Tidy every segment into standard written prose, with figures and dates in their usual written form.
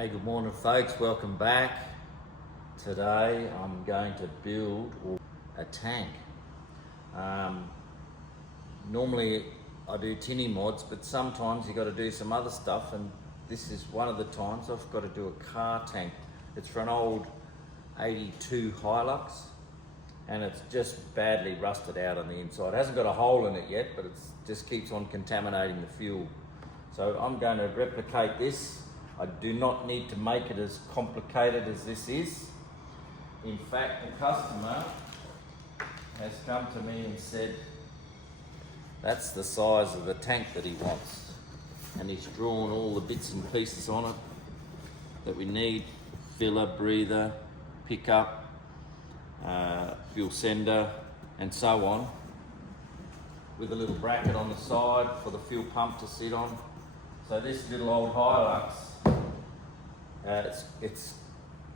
Hey, good morning folks, welcome back. Today I'm going to build a tank. Normally I do tinny mods, but sometimes you got to do some other stuff, and this is one of the times I've got to do a car tank. It's for an old 82 Hilux and it's just badly rusted out on the inside. It hasn't got a hole in it yet, but it just keeps on contaminating the fuel. So I'm going to replicate this. I do not need to make it as complicated as this is. In fact, the customer has come to me and said that's the size of the tank that he wants, and he's drawn all the bits and pieces on it that we need: filler, breather, pickup, fuel sender, and so on, with a little bracket on the side for the fuel pump to sit on. So this little old Hilux, it's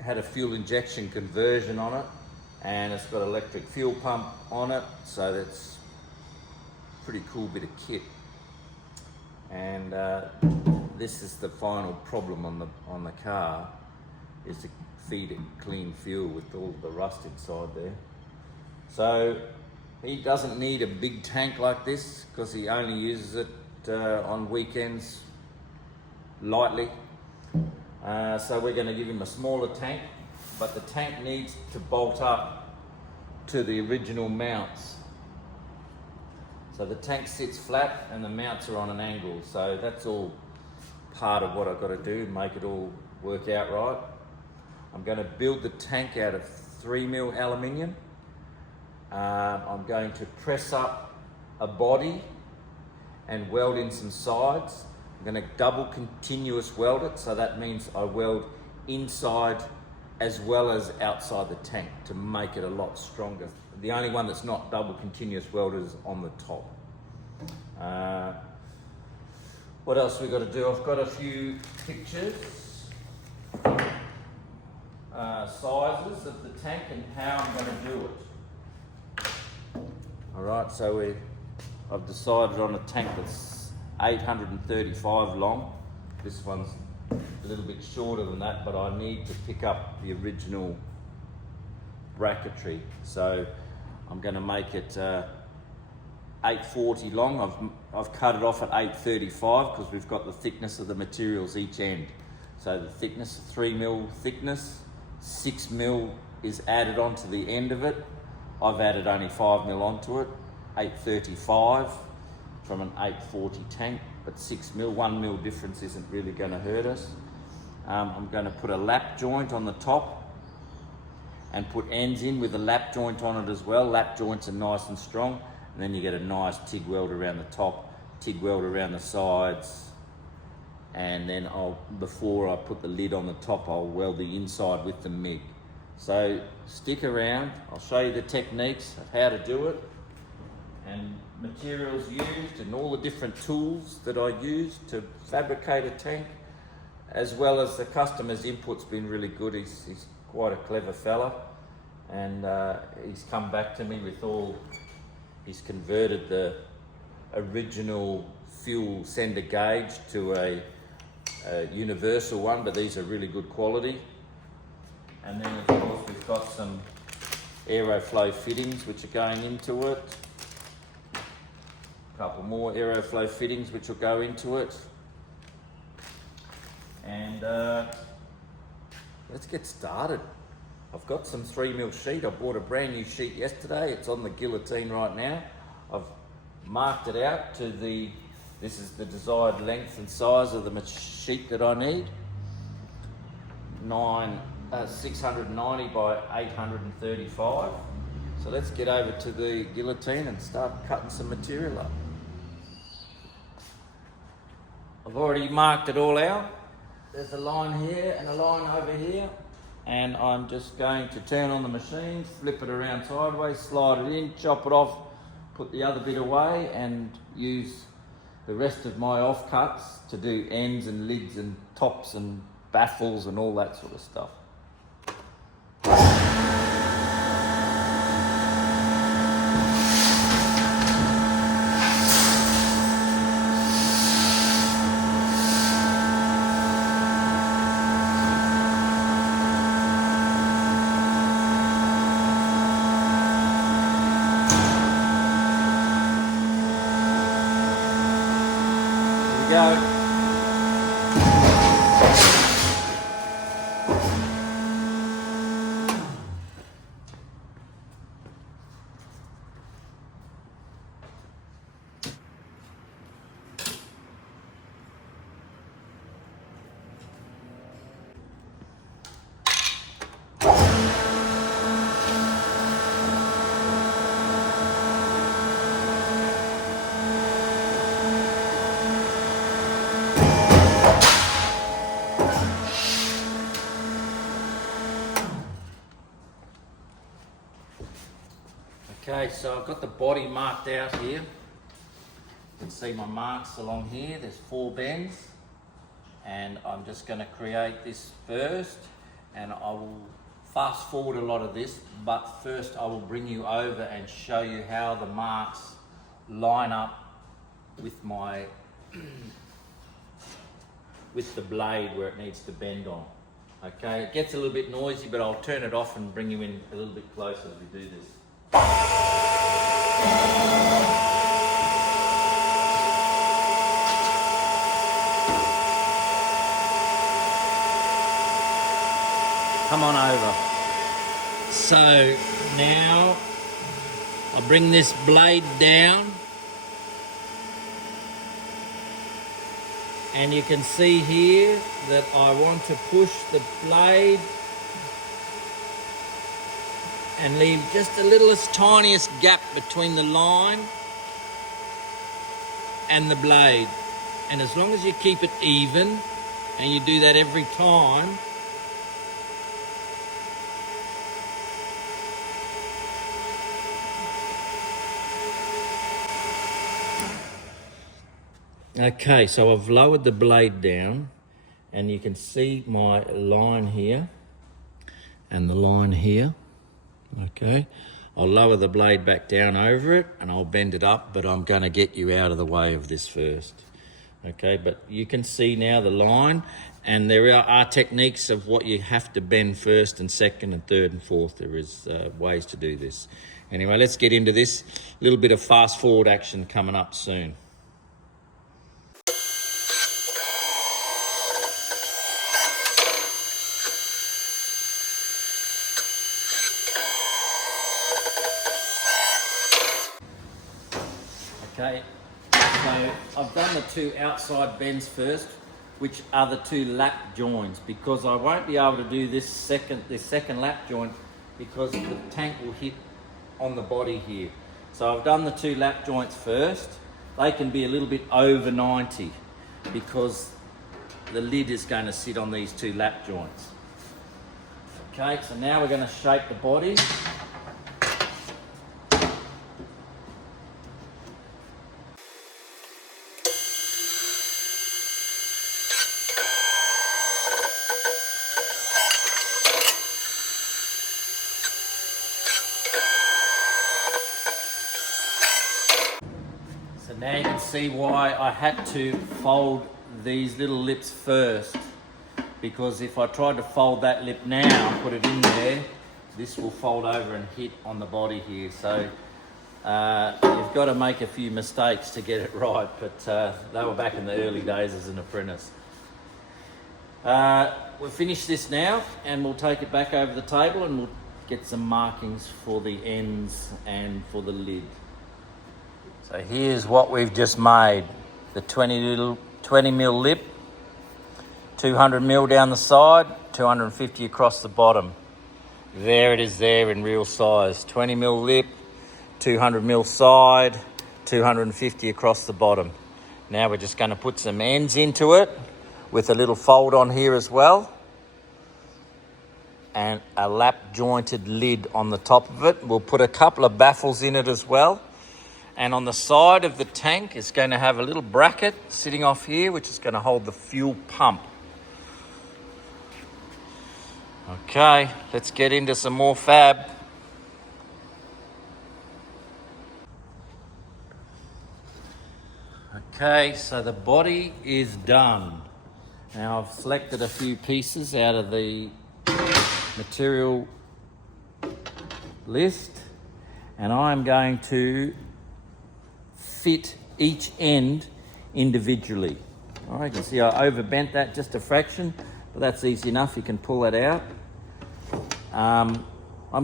had a fuel injection conversion on it, and it's got electric fuel pump on it, so that's a pretty cool bit of kit. And this is the final problem on the car, is to feed it clean fuel with all the rust inside there. So he doesn't need a big tank like this because he only uses it on weekends lightly. So we're going to give him a smaller tank, but the tank needs to bolt up to the original mounts. So the tank sits flat and the mounts are on an angle. So that's all part of what I've got to do, make it all work out right. I'm going to build the tank out of 3mm aluminium. I'm going to press up a body and weld in some sides. I'm going to double continuous weld it, so that means I weld inside as well as outside the tank to make it a lot stronger. The only one that's not double continuous welded is on the top. What else we got to do? I've got a few pictures, sizes of the tank and how I'm going to do it. All right, so I've decided on a tank that's 835 long. This one's a little bit shorter than that, but I need to pick up the original bracketry. So I'm going to make it 840 long. I've cut it off at 835 because we've got the thickness of the materials each end. So the thickness, 3mm thickness, 6mm is added onto the end of it. I've added only 5mm onto it, 835 from an 840 tank, but 6mm, 1mm difference isn't really going to hurt us. I'm going to put a lap joint on the top and put ends in with a lap joint on it as well. Lap joints are nice and strong, and then you get a nice TIG weld around the top, TIG weld around the sides, and then before I put the lid on the top, I'll weld the inside with the MIG. So stick around, I'll show you the techniques of how to do it, and materials used, and all the different tools that I use to fabricate a tank, as well as the customer's input's been really good. He's quite a clever fella, and he's come back to me with he's converted the original fuel sender gauge to a universal one, but these are really good quality. And then of course we've got some aeroflow fittings which are going into it. A couple more aeroflow fittings which will go into it. And let's get started. I've got some 3mm sheet. I bought a brand new sheet yesterday. It's on the guillotine right now. I've marked it out to this is the desired length and size of the sheet that I need. 690 by 835. So let's get over to the guillotine and start cutting some material up. I've already marked it all out. There's a line here and a line over here, and I'm just going to turn on the machine, flip it around sideways, slide it in, chop it off, put the other bit away, and use the rest of my offcuts to do ends and lids and tops and baffles and all that sort of stuff. go. Okay, so I've got the body marked out here. You can see my marks along here. There's 4 bends, and I'm just going to create this first, and I will fast forward a lot of this, but first I will bring you over and show you how the marks line up with my with the blade where it needs to bend on. Okay, it gets a little bit noisy, but I'll turn it off and bring you in a little bit closer as we do this. Come on over. So now I'll bring this blade down, and you can see here that I want to push the blade and leave just the littlest tiniest gap between the line and the blade. And as long as you keep it even, and you do that every time, okay, so I've lowered the blade down, and you can see my line here and the line here. Okay, I'll lower the blade back down over it and I'll bend it up, but I'm going to get you out of the way of this first. Okay, but you can see now the line, and there are techniques of what you have to bend first and second and third and fourth. There is ways to do this. Anyway, let's get into this. A little bit of fast forward action coming up soon. Okay, so I've done the 2 outside bends first, which are the 2 lap joints, because I won't be able to do this second lap joint because the tank will hit on the body here. So I've done the 2 lap joints first. They can be a little bit over 90 because the lid is going to sit on these 2 lap joints. Okay, so now we're going to shape the body. So now you can see why I had to fold these little lips first, because if I tried to fold that lip now, put it in there, this will fold over and hit on the body here. So you've got to make a few mistakes to get it right, but they were back in the early days as an apprentice. We'll finish this now, and we'll take it back over the table and we'll get some markings for the ends and for the lid. So here's what we've just made. The 20 mil lip, 200 mil down the side, 250 across the bottom. There it is there in real size. 20 mil lip, 200 mil side, 250 across the bottom. Now we're just going to put some ends into it with a little fold on here as well, and a lap jointed lid on the top of it. We'll put a couple of baffles in it as well. And on the side of the tank, it's going to have a little bracket sitting off here, which is going to hold the fuel pump. Okay, let's get into some more fab. Okay, so the body is done. Now I've selected a few pieces out of the material list, and I'm going to fit each end individually. All right, you can see I overbent that just a fraction, but that's easy enough. You can pull that out. I'm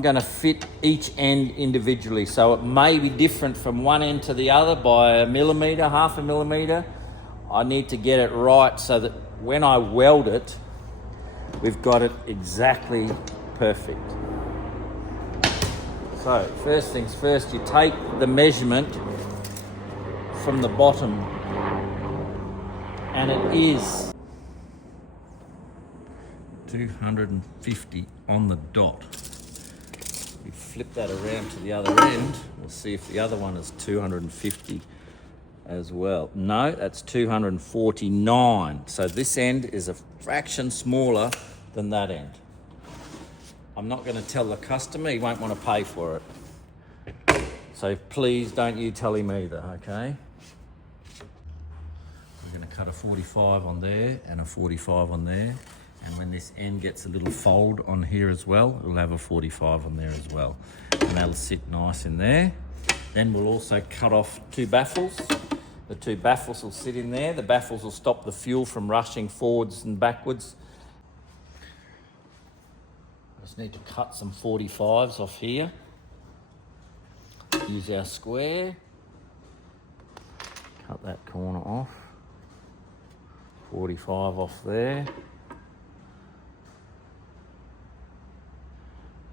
going to fit each end individually, so it may be different from one end to the other by a millimetre, half a millimetre. I need to get it right so that when I weld it, we've got it exactly perfect. So first things first, you take the measurement from the bottom, and it is 250 on the dot. We flip that around to the other end. We'll see if the other one is 250 as well. No, that's 249. So this end is a fraction smaller than that end. I'm not going to tell the customer, he won't want to pay for it. So please don't you tell him either, okay? I'm going to cut a 45 on there and a 45 on there. And when this end gets a little fold on here as well, we'll have a 45 on there as well. And that'll sit nice in there. Then we'll also cut off 2 baffles. The 2 baffles will sit in there. The baffles will stop the fuel from rushing forwards and backwards. I just need to cut some 45s off here. Use our square. Cut that corner off. 45 off there.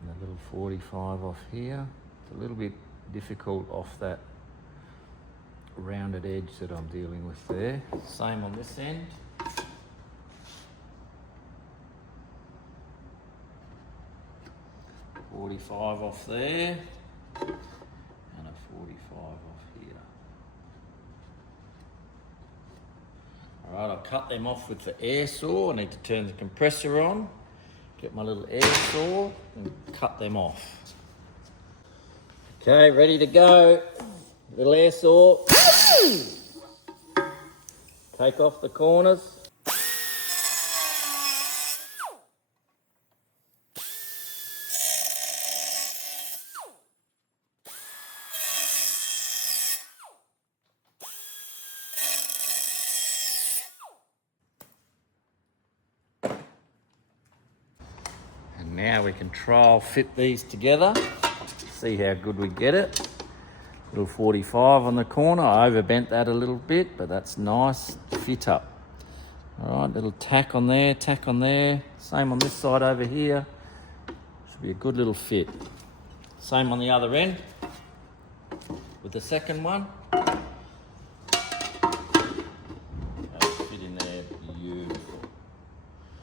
And a little 45 off here. It's a little bit difficult off that rounded edge that I'm dealing with there. Same on this end. .45 off there, and a 45 off here. All right, I'll cut them off with the air saw. I need to turn the compressor on, get my little air saw, and cut them off. Okay, ready to go. Little air saw. Take off the corners. And now we can trial fit these together. See how good we get it. Little 45 on the corner. I overbent that a little bit, but that's nice. Fit up. All right, little tack on there, tack on there. Same on this side over here. Should be a good little fit. Same on the other end with the second one. That'll fit in there, beautiful.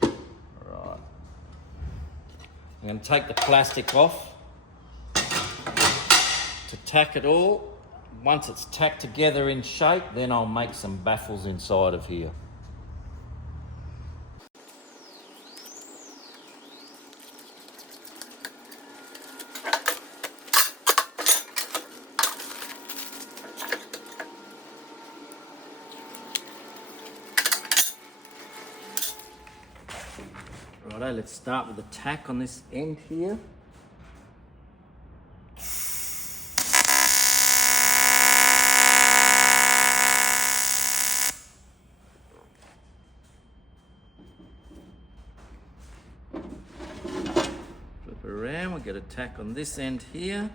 All right. I'm going to take the plastic off to tack it all. Once it's tacked together in shape, then I'll make some baffles inside of here. Righto, let's start with the tack on this end here. Flip it around, we'll get a tack on this end here.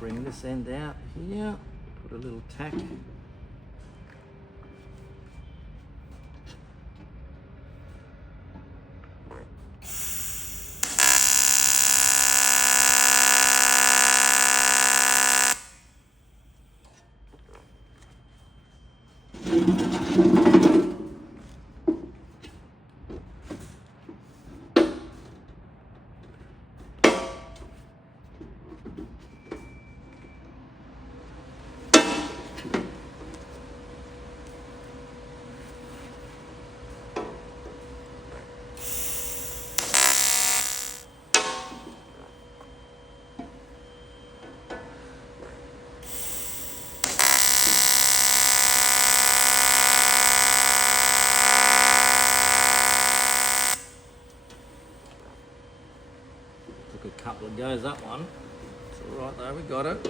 Bring this end out here, put a little tack. goes, that one. It's all right though, we got it.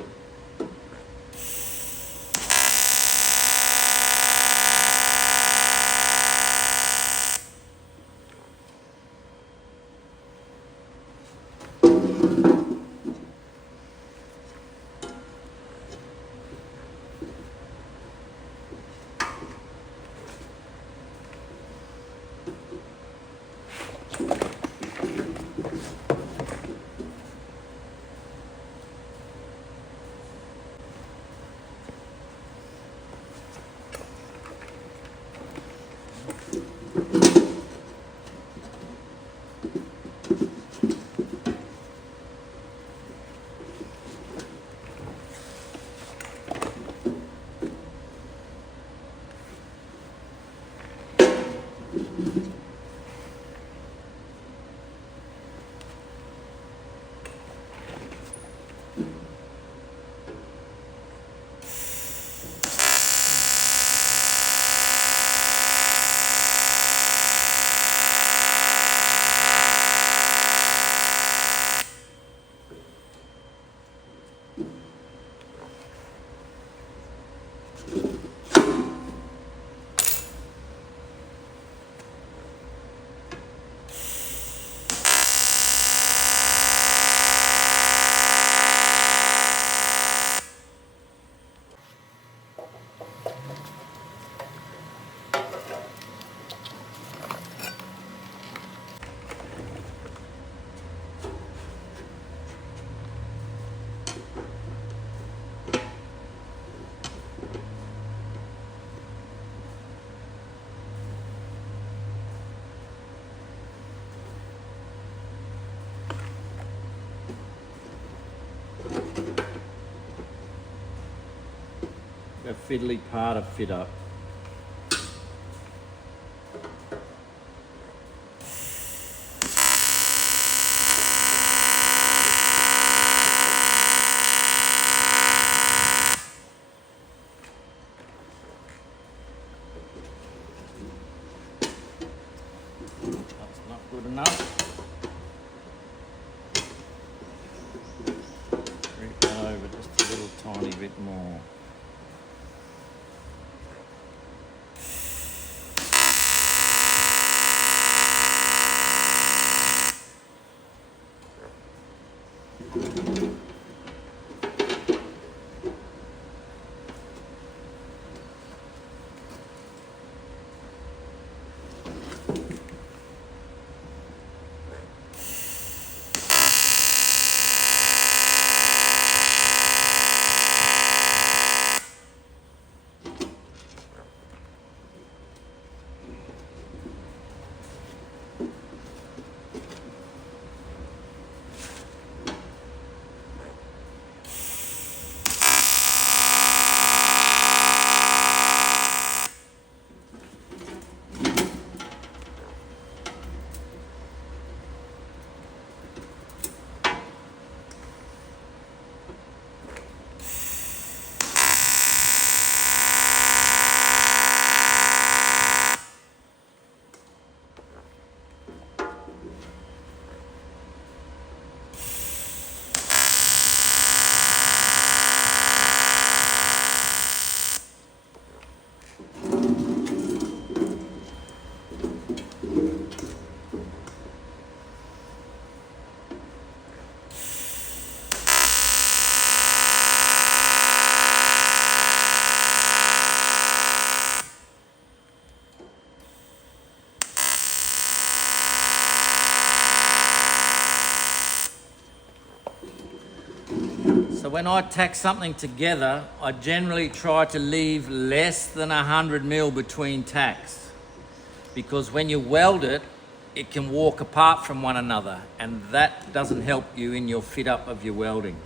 A fiddly part of fit up. That's not good enough. Bring that over just a little tiny bit more. So when I tack something together, I generally try to leave less than 100 mil between tacks, because when you weld it, it can walk apart from one another, and that doesn't help you in your fit up of your welding.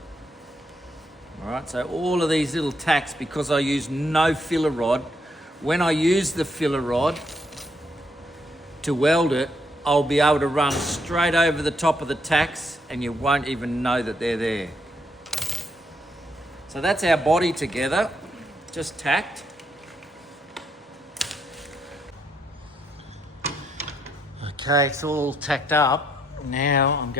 All right, so all of these little tacks, because I use no filler rod, when I use the filler rod to weld it, I'll be able to run straight over the top of the tacks and you won't even know that they're there. So that's our body together, just tacked. Okay, it's all tacked up. Now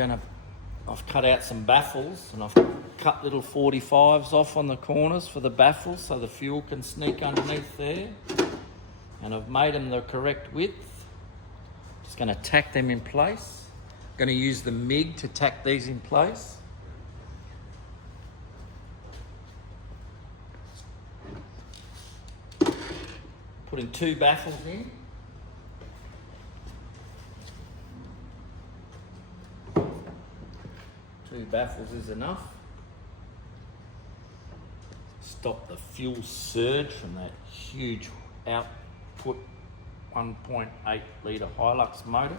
I I've cut out some baffles and I've cut little 45s off on the corners for the baffles so the fuel can sneak underneath there. And I've made them the correct width. Just going to tack them in place. Going to use the MIG to tack these in place. Putting 2 baffles in. Two baffles is enough. Stop the fuel surge from that huge output 1.8 litre Hilux motor.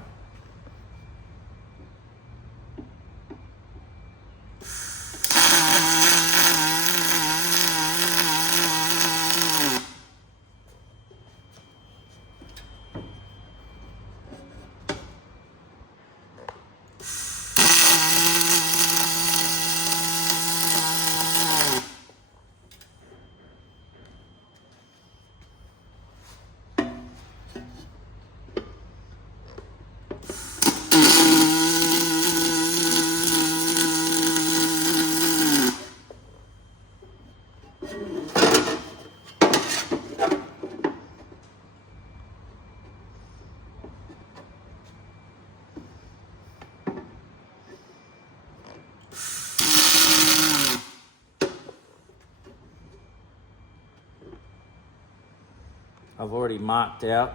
I've already marked out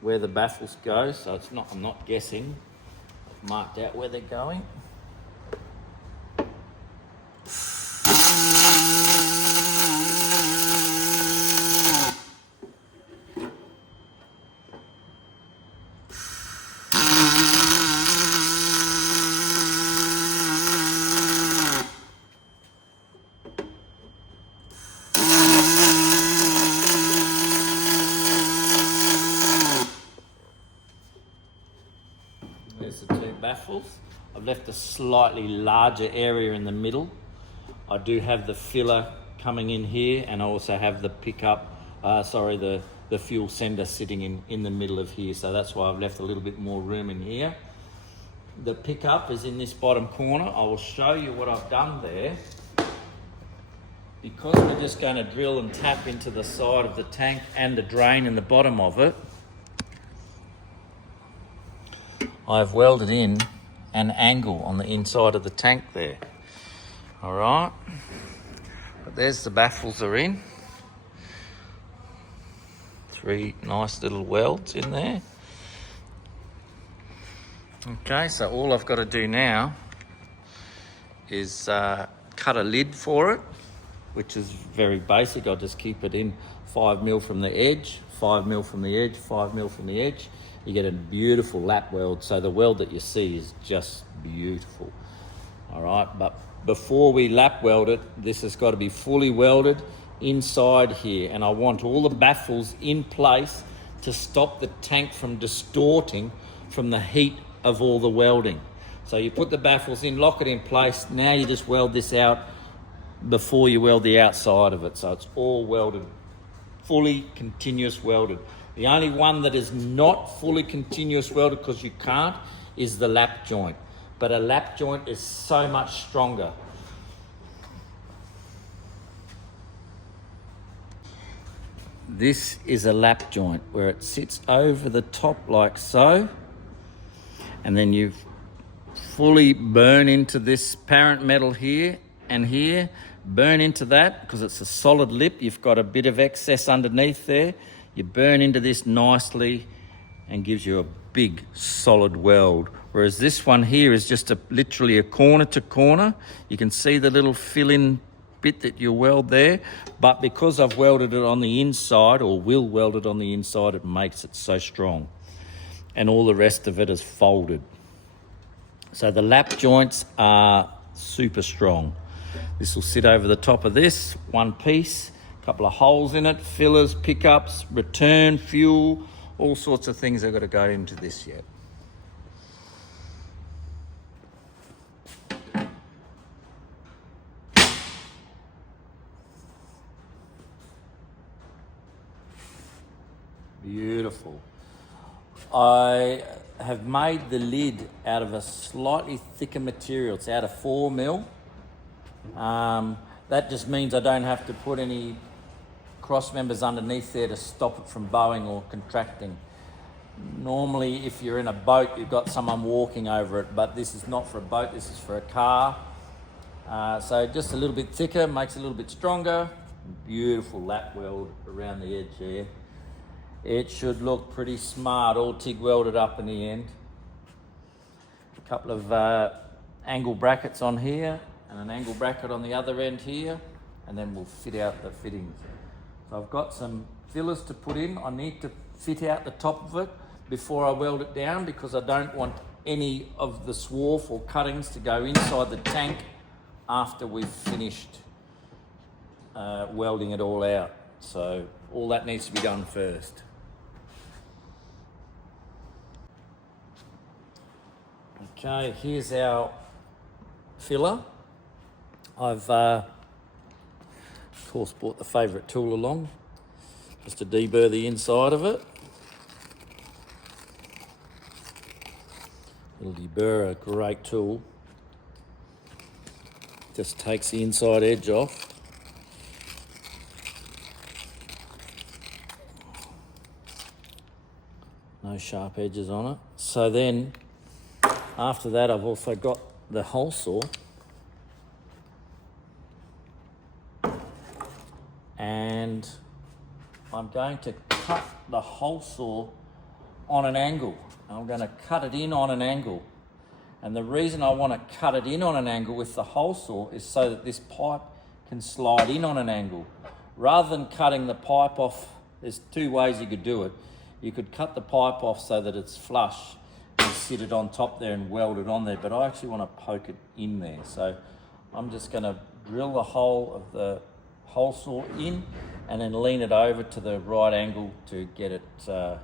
where the baffles go, so I'm not guessing. I've marked out where they're going. There's the 2 baffles. I've left a slightly larger area in the middle. I do have the filler coming in here, and I also have the the fuel sender sitting in the middle of here, so that's why I've left a little bit more room in here. The pickup is in this bottom corner. I will show you what I've done there. Because we're just going to drill and tap into the side of the tank and the drain in the bottom of it, I've welded in an angle on the inside of the tank there. All right, but there's the baffles are in. 3 nice little welds in there. Okay, so all I've got to do now is cut a lid for it, which is very basic. I'll just keep it in 5mm from the edge, 5mm from the edge, 5mm from the edge. You get a beautiful lap weld, so the weld that you see is just beautiful. All right, but before we lap weld it, this has got to be fully welded inside here, and I want all the baffles in place to stop the tank from distorting from the heat of all the welding. So you put the baffles in, lock it in place. Now you just weld this out before you weld the outside of it, so it's all welded, fully continuous welded. The only one that is not fully continuous welded, because you can't, is the lap joint. But a lap joint is so much stronger. This is a lap joint where it sits over the top like so, and then you fully burn into this parent metal here and here, burn into that because it's a solid lip. You've got a bit of excess underneath there. You burn into this nicely and gives you a big solid weld. Whereas this one here is just literally a corner to corner. You can see the little fill-in bit that you weld there, but because I've welded it on the inside, or will weld it on the inside, it makes it so strong. And all the rest of it is folded. So the lap joints are super strong. This will sit over the top of this, one piece. Couple of holes in it, fillers, pickups, return, fuel, all sorts of things have got to go into this yet. Beautiful. I have made the lid out of a slightly thicker material. It's out of 4mm. That just means I don't have to put any cross members underneath there to stop it from bowing or contracting. Normally, if you're in a boat, you've got someone walking over it, but this is not for a boat, this is for a car. So just a little bit thicker, makes it a little bit stronger. Beautiful lap weld around the edge there. It should look pretty smart, all TIG welded up in the end. A couple of angle brackets on here and an angle bracket on the other end here, and then we'll fit out the fittings. So I've got some fillers to put in. I need to fit out the top of it before I weld it down because I don't want any of the swarf or cuttings to go inside the tank after we've finished welding it all out. So all that needs to be done first. Okay, here's our filler. I've of course brought the favourite tool along just to deburr the inside of it. Little deburr, a great tool. Just takes the inside edge off. No sharp edges on it. So then, after that, I've also got the hole saw. And I'm going to cut the hole saw on an angle. I'm going to cut it in on an angle. And the reason I want to cut it in on an angle with the hole saw is so that this pipe can slide in on an angle. Rather than cutting the pipe off, there's two ways you could do it. You could cut the pipe off so that it's flush and sit it on top there and weld it on there, but I actually want to poke it in there. So I'm just going to drill the hole of the hole saw in and then lean it over to the right angle to get it so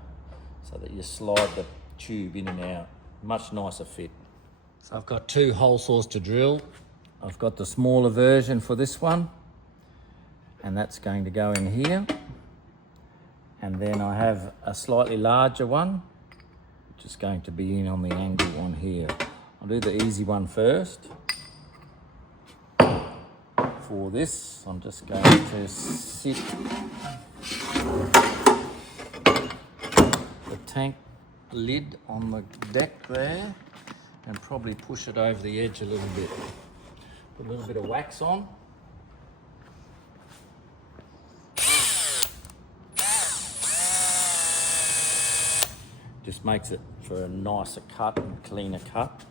that you slide the tube in and out. Much nicer fit. So I've got two hole saws to drill. I've got the smaller version for this one, and that's going to go in here. And then I have a slightly larger one, which is going to be in on the angle on here. I'll do the easy one first. For this, I'm just going to sit the tank lid on the deck there and probably push it over the edge a little bit. Put a little bit of wax on. Just makes it for a nicer cut and cleaner cut.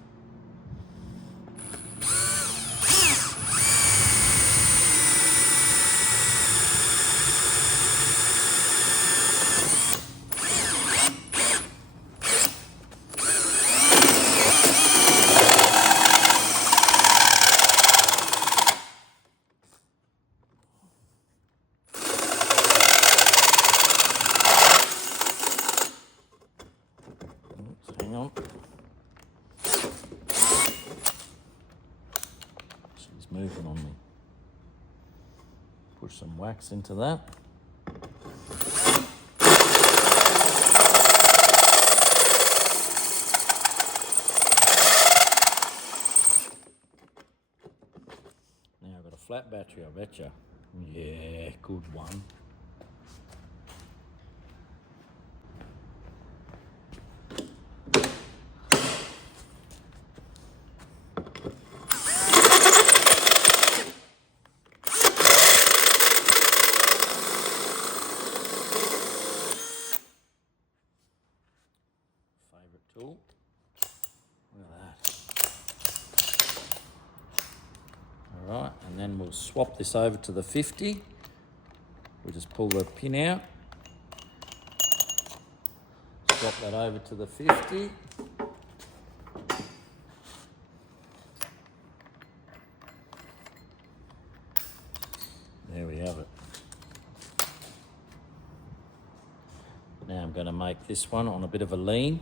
Hang on. She's moving on me. Push some wax into that. Now I've got a flat battery, I betcha. Yeah, good one. Tool. Look at that. All right, and then we'll swap this over to the 50. We'll just pull the pin out. Swap that over to the 50. There we have it. Now I'm going to make this one on a bit of a lean.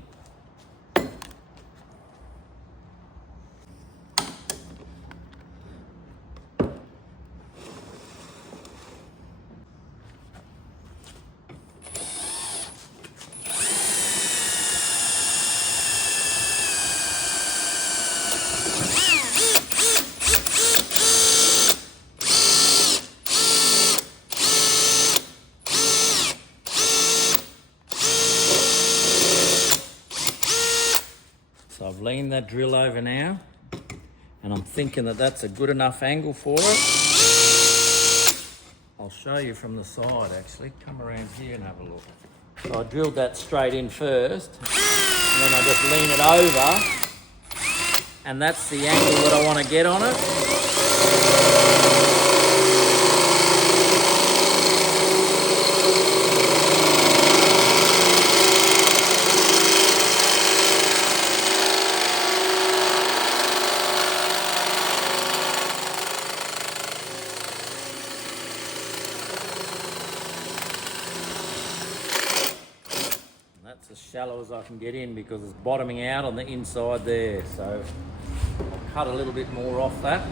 I've leaned that drill over now, and I'm thinking that that's a good enough angle for it. I'll show you from the side actually. Come around here and have a look. So I drilled that straight in first, and then I just lean it over, and that's the angle that I want to get on it. That's as shallow as I can get in because it's bottoming out on the inside there. So I'll cut a little bit more off that.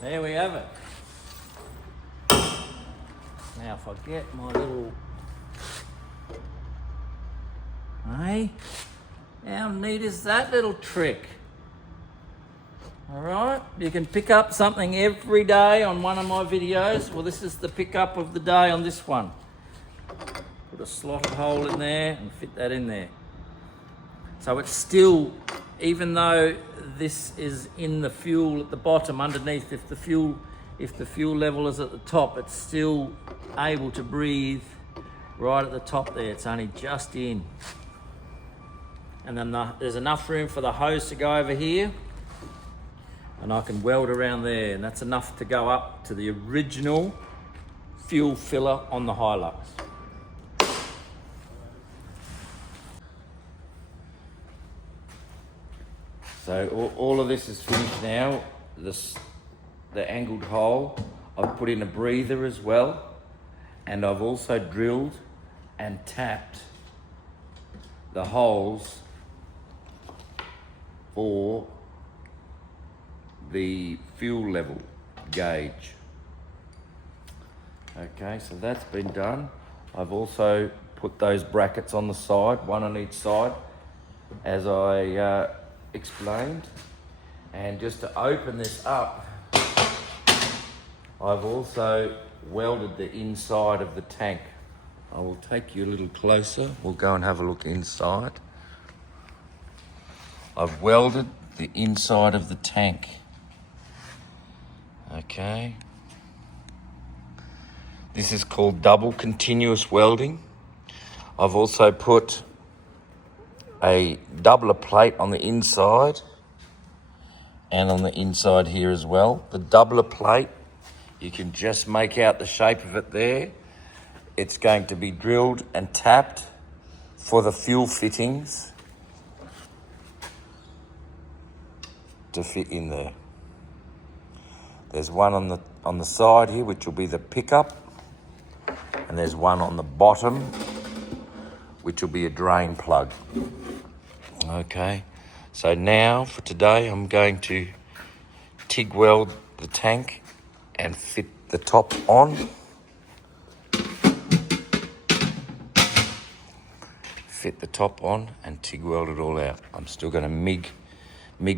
There we have it. Now if I get my little... Hey, how neat is that little trick? All right, you can pick up something every day on one of my videos. Well, this is the pickup of the day on this one. Put a slotted hole in there and fit that in there. So it's still, even though this is in the fuel at the bottom underneath, if the fuel level is at the top, it's still able to breathe right at the top there. It's only just in. And then there's enough room for the hose to go over here, and I can weld around there, and that's enough to go up to the original fuel filler on the Hilux. So all of this is finished now. The angled hole, I've put in a breather as well, and I've also drilled and tapped the holes for the fuel level gauge. Okay, so that's been done. I've also put those brackets on the side, one on each side, as I explained. And just to open this up, I've also welded the inside of the tank. I will take you a little closer. We'll go and have a look inside. I've welded the inside of the tank. Okay. This is called double continuous welding. I've also put a doubler plate on the inside and on the inside here as well. The doubler plate, you can just make out the shape of it there. It's going to be drilled and tapped for the fuel fittings to fit in there. There's one on the side here, which will be the pickup, and there's one on the bottom, which will be a drain plug. Okay, so now for today, I'm going to TIG weld the tank and fit the top on. Fit the top on and TIG weld it all out. I'm still going to MIG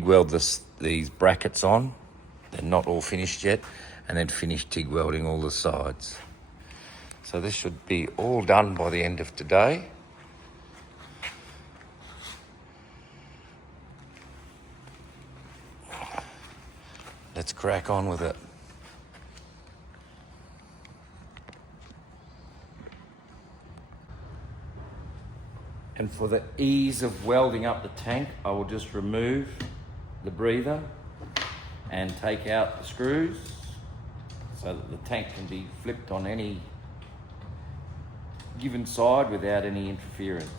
weld these brackets on. They're not all finished yet, and then finish TIG welding all the sides. So this should be all done by the end of today. Let's crack on with it. And for the ease of welding up the tank, I will just remove the breather and take out the screws so that the tank can be flipped on any given side without any interference.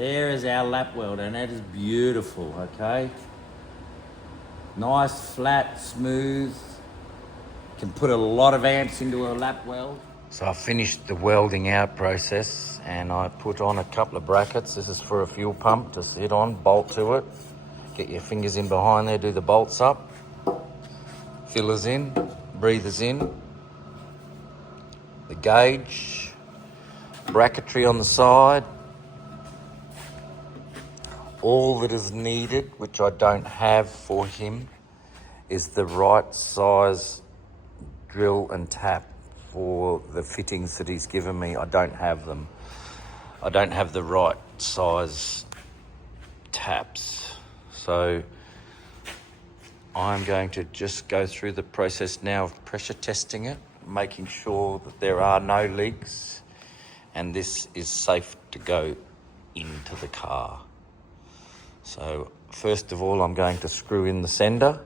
there is our lap weld, and that is beautiful, okay? Nice, flat, smooth. Can put a lot of amps into a lap weld. So I finished the welding out process and I put on a couple of brackets. This is for a fuel pump to sit on, bolt to it. Get your fingers in behind there, do the bolts up. Fillers in, breathers in. The gauge, bracketry on the side. All that is needed, which I don't have for him, is the right size drill and tap for the fittings that he's given me. I don't have them. I don't have the right size taps. So I'm going to just go through the process now of pressure testing it, making sure that there are no leaks and this is safe to go into the car. So first of all, I'm going to screw in the sender.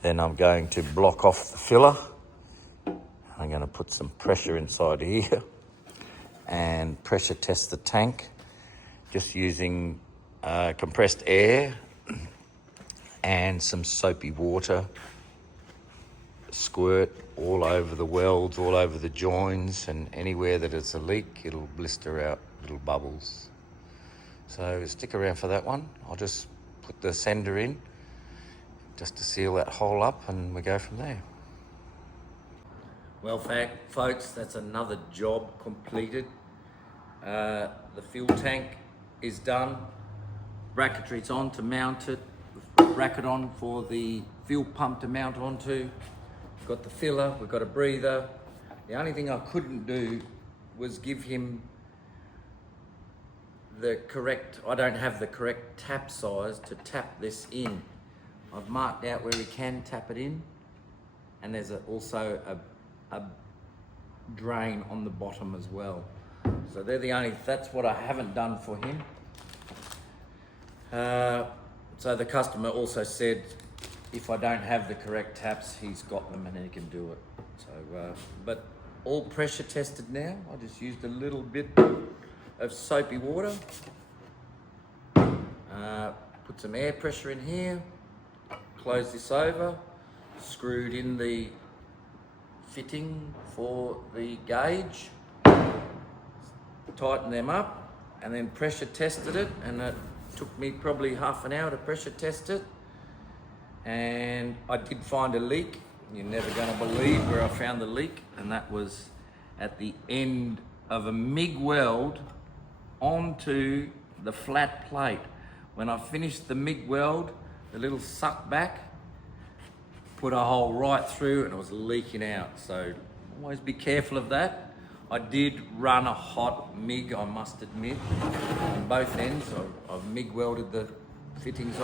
Then I'm going to block off the filler. I'm going to put some pressure inside here and pressure test the tank, just using compressed air and some soapy water. Squirt all over the welds, all over the joins, and anywhere that it's a leak, it'll blister out little bubbles. So stick around for that one. I'll just put the sender in just to seal that hole up and we go from there. Well, folks, that's another job completed. The fuel tank is done. Bracketry's on to mount it. We've got a bracket on for the fuel pump to mount onto. We've got the filler, we've got a breather. The only thing I couldn't do was give him I don't have the correct tap size to tap this in. I've marked out where he can tap it in, and there's also a drain on the bottom as well. So that's what I haven't done for him. So the customer also said if I don't have the correct taps, he's got them and he can do it. So, but all pressure tested now. I just used a little bit of soapy water. Put some air pressure in here. Close this over. Screwed in the fitting for the gauge. Tighten them up and then pressure tested it, and it took me probably half an hour to pressure test it. And I did find a leak. You're never going to believe where I found the leak, and that was at the end of a MIG weld onto the flat plate. When I finished the MIG weld, the little suck back put a hole right through and it was leaking out. So always be careful of that. I did run a hot MIG, I must admit, on both ends. I've MIG welded the fittings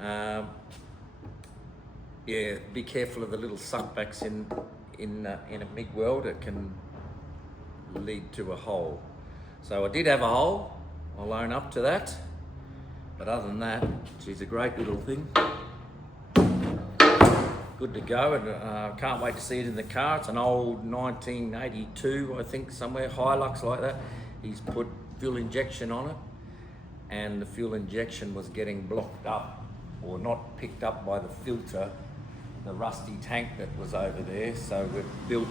on. Yeah, be careful of the little suckbacks in a MIG weld. It can lead to a hole. So I did have a hole, I'll own up to that. But other than that, she's a great little thing. Good to go, and can't wait to see it in the car. It's an old 1982, I think, somewhere, Hilux like that. He's put fuel injection on it, and the fuel injection was getting blocked up or not picked up by the filter, the rusty tank that was over there. So we've built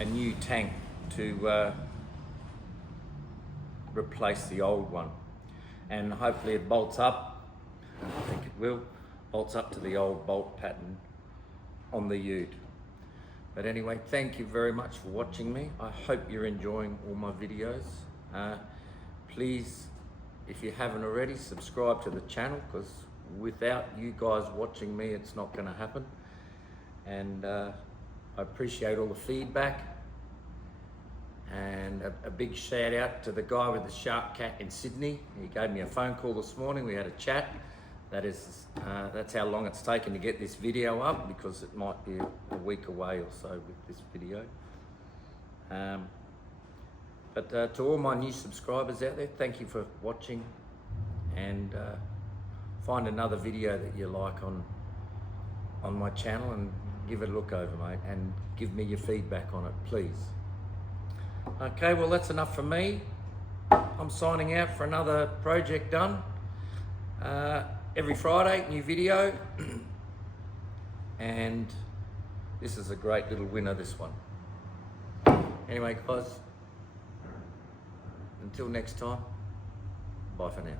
a new tank to replace the old one, and hopefully it bolts up. I think it will. Bolts up to the old bolt pattern on the ute. But anyway, thank you very much for watching me. I hope you're enjoying all my videos. Please, if you haven't already, subscribe to the channel, because without you guys watching me, it's not going to happen. And I appreciate all the feedback. And a big shout out to the guy with the shark cat in Sydney. He gave me a phone call this morning. We had a chat. That's how long it's taken to get this video up, because it might be a week away or so with this video. But to all my new subscribers out there, thank you for watching, and find another video that you like on my channel and give it a look over, mate, and give me your feedback on it, please. Okay, well that's enough for me. I'm signing out for another project done. Every Friday, new video. And this is a great little winner, this one. Anyway, guys, until next time, bye for now.